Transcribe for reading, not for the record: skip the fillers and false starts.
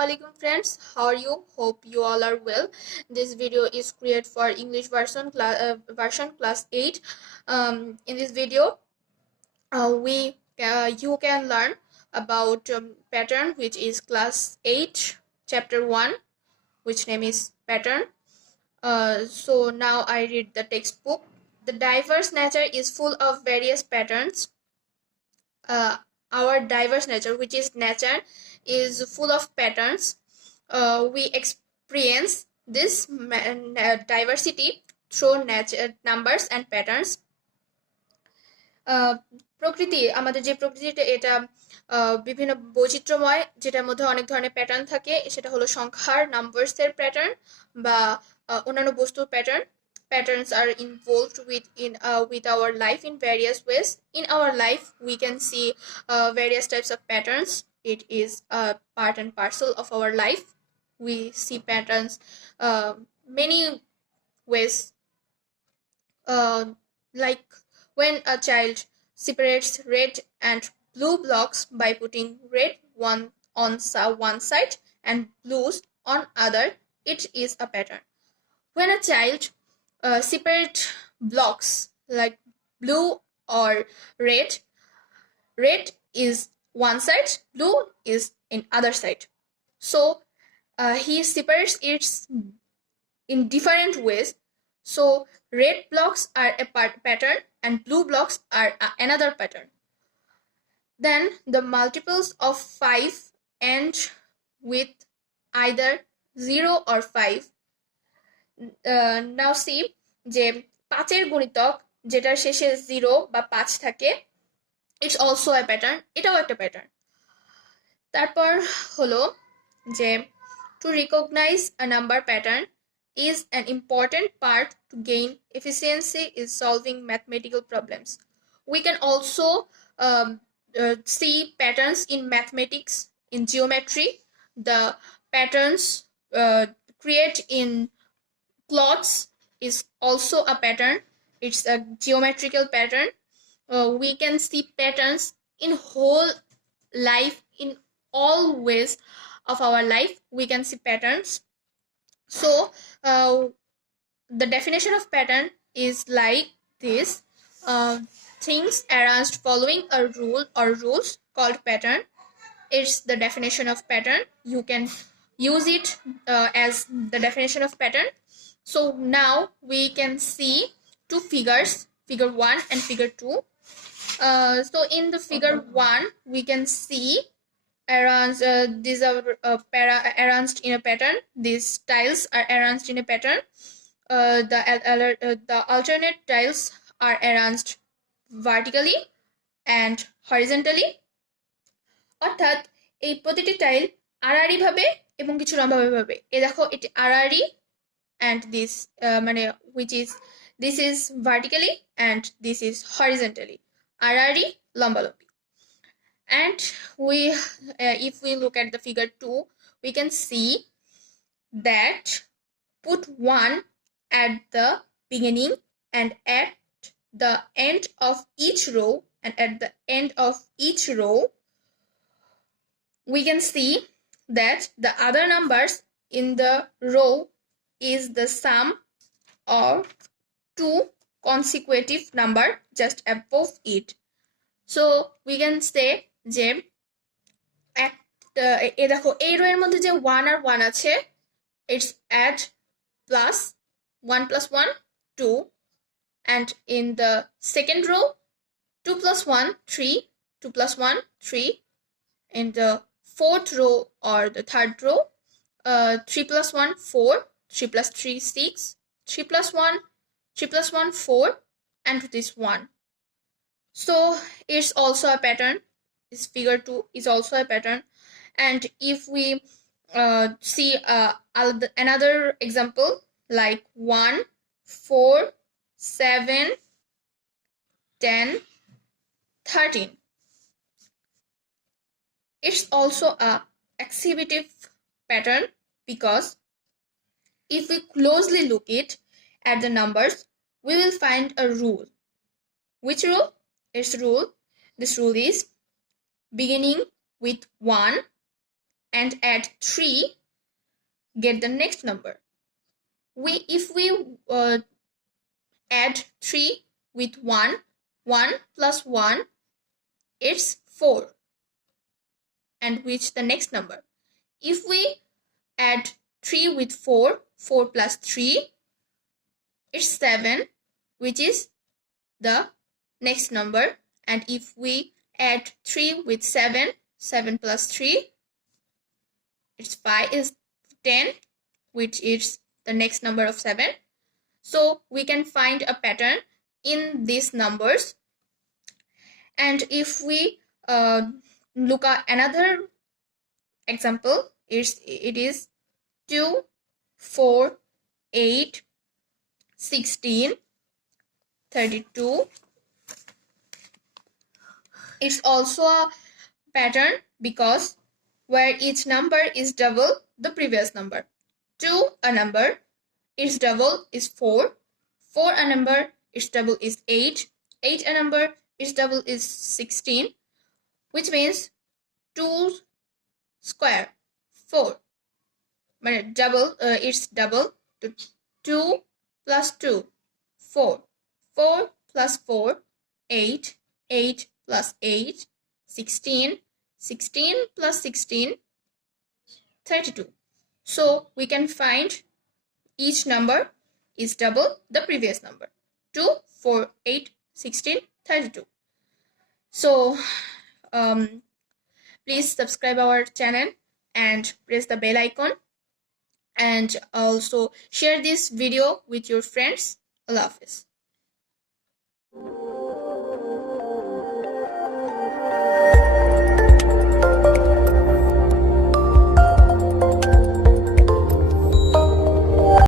Assalamualaikum friends, how are you? Hope you all are well. This video is created for English version class 8. In this video we you can learn about pattern, which is class 8 chapter 1, which name is pattern. So now I read the textbook. The diverse nature is full of various patterns. Our diverse nature, which is nature, is full of patterns. We experience this diversity through nature, numbers and patterns. প্রকৃতি, আমাদের যে প্রকৃতিটা এটা বিভিন্ন বৈচিত্র্যময়, যেটার মধ্যে অনেক ধরনের প্যাটার্ন থাকে। সেটা হলো সংখ্যার, নাম্বারসের প্যাটার্ন বা অন্যান্য বস্তুর pattern. Patterns are involved with our life in various ways. In our life we can see various types of patterns. It is a part and parcel of our life. We see patterns many ways, like when a child separates red and blue blocks by putting red on one side and blues on other, it is a pattern. When a child separate blocks like blue or red is one side, blue is in other side. So he separates it in different ways. So red blocks are a pattern and blue blocks are another pattern. Then the multiples of 5 end with either 0 or 5. Now see যে 5-এর গুণিতক যেটার শেষে 0 বা 5 থাকে, it's also a pattern. এটাও একটা pattern. তারপর হলো যে to recognize a number pattern is an important part to gain efficiency in solving mathematical problems. We can also see patterns in mathematics, in geometry. The patterns create in plots is also a pattern. It's a geometrical pattern. We can see patterns in whole life, in all ways of our life we can see patterns. So the definition of pattern is like this: things arranged following a rule or rules called pattern. It's the definition of pattern. You can use it as the definition of pattern. So now we can see two figures, figure 1 and figure 2. So in the figure 1 we can see these are arranged in a pattern. These tiles are arranged in a pattern. The alternate tiles are arranged vertically and horizontally. অর্থাৎ এই প্রতিটি tile আড়াআড়ি ভাবে এবং কিছু লম্বাভাবে ভাবে। এই দেখো এটি আড়াআড়ি and this which is this is vertically and this is horizontally. আড়াআড়ি, লম্বালম্বি. And we if we look at the figure 2, we can see that put 1 at the beginning and at the end of each row, and at the end of each row we can see that the other numbers in the row is the sum of two consecutive number just above it. So we can say যে এই দেখো এই rho এর মধ্যে যে 1 আর 1 আছে, it's add plus 1 plus 1 2, and in the second row 2 plus 1 3, 2 plus 1 3. In the fourth row or the third row 3 plus 1 4, 3 plus 3 6, 3 plus 1 4, and this 1. So it's also a pattern. This figure 2 is also a pattern. And if we see another example like 1 4 7 10 13, it's also a exhibitive pattern, because if we closely look it at the numbers we will find a rule. Which rule? This rule is beginning with 1 and add 3, get the next number. If we add 3 with 1, 1 plus 1, it's 4, and which the next number. If we add 3 with 4, 4 plus 3, it's 7, which is the next number. And if we add 3 with 7, 7 plus 3, it's 5 is 10, which is the next number of 7. So we can find a pattern in these numbers. And if we look at another example, it is 2, 4, 8, 16, 32. It's also a pattern because where each number is double the previous number. 2 a number, its double is 4. 4 a number, its double is 8. 8 a number, its double is 16, which means 2 square 4. But double, it's double to 2 plus 2, 4. 4 plus 4, 8. 8 plus 8, 16. 16 plus 16, 32. So we can find each number is double the previous number. 2, 4, 8, 16, 32. So please subscribe our channel and press the bell icon, and also share this video with your friends. Allah Hafiz.